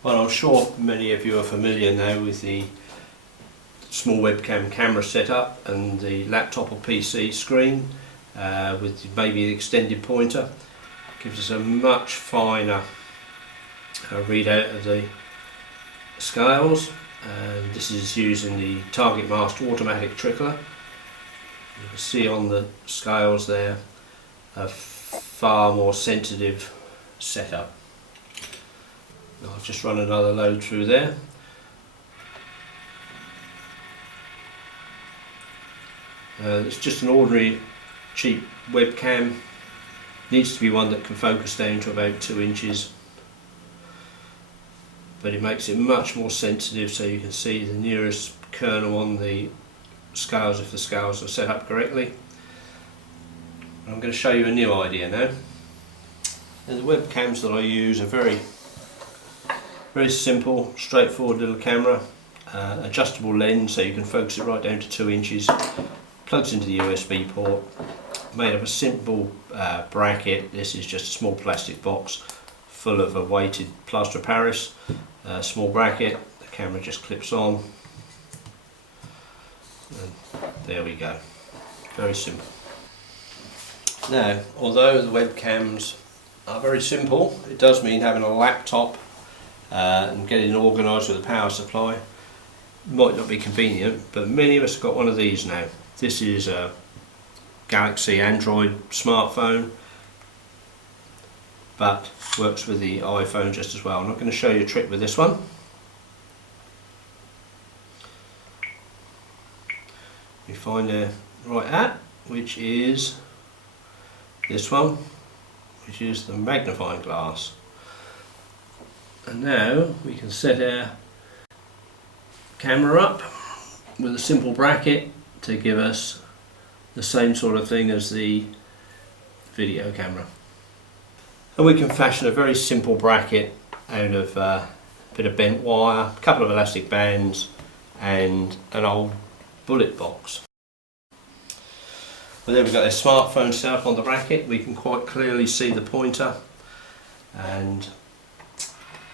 Well, I'm sure many of you are familiar now with the small webcam camera setup and the laptop or PC screen with maybe the extended pointer. Gives us a much finer readout of the scales, and this is using the Targetmaster automatic trickler. You can see on the scales there a far more sensitive setup. I've just run another load through there. It's just an ordinary cheap webcam. Needs to be one that can focus down to about 2 inches, but it makes it much more sensitive, so you can see the nearest kernel on the scales if the scales are set up correctly. I'm going to show you a new idea now. And the webcams that I use are very simple, straightforward little camera, adjustable lens so you can focus it right down to 2 inches, plugs into the USB port, made of a simple bracket. This is just a small plastic box full of a weighted plaster of Paris, small bracket. The camera just clips on, and there we go. Very simple. Now, although the webcams are very simple, it does mean having a laptop and getting organised with a power supply might not be convenient, but many of us have got one of these now. This is a Galaxy Android smartphone, but works with the iPhone just as well. I'm not going to show you a trick with this one. You find the right app, which is this one, which is the magnifying glass. And now we can set our camera up with a simple bracket to give us the same sort of thing as the video camera. And we can fashion a very simple bracket out of a bit of bent wire, a couple of elastic bands and an old bullet box. Well, there we've got a smartphone set up on the bracket. We can quite clearly see the pointer, and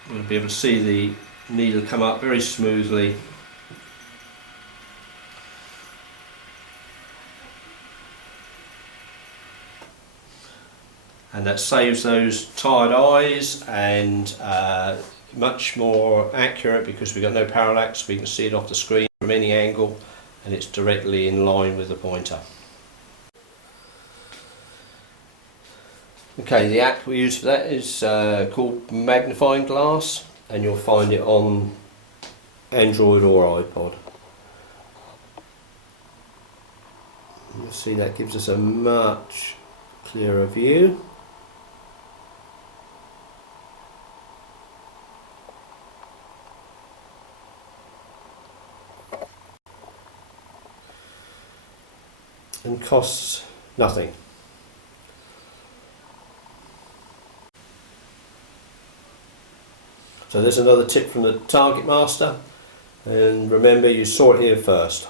we'll be able to see the needle come up very smoothly. And that saves those tired eyes, and much more accurate because we've got no parallax. We can see it off the screen from any angle, and it's directly in line with the pointer. Okay, the app we use for that is called Magnifying Glass, and you'll find it on Android or iPod. You'll see that gives us a much clearer view. And costs nothing. So there's another tip from the Targetmaster, and remember, you saw it here first.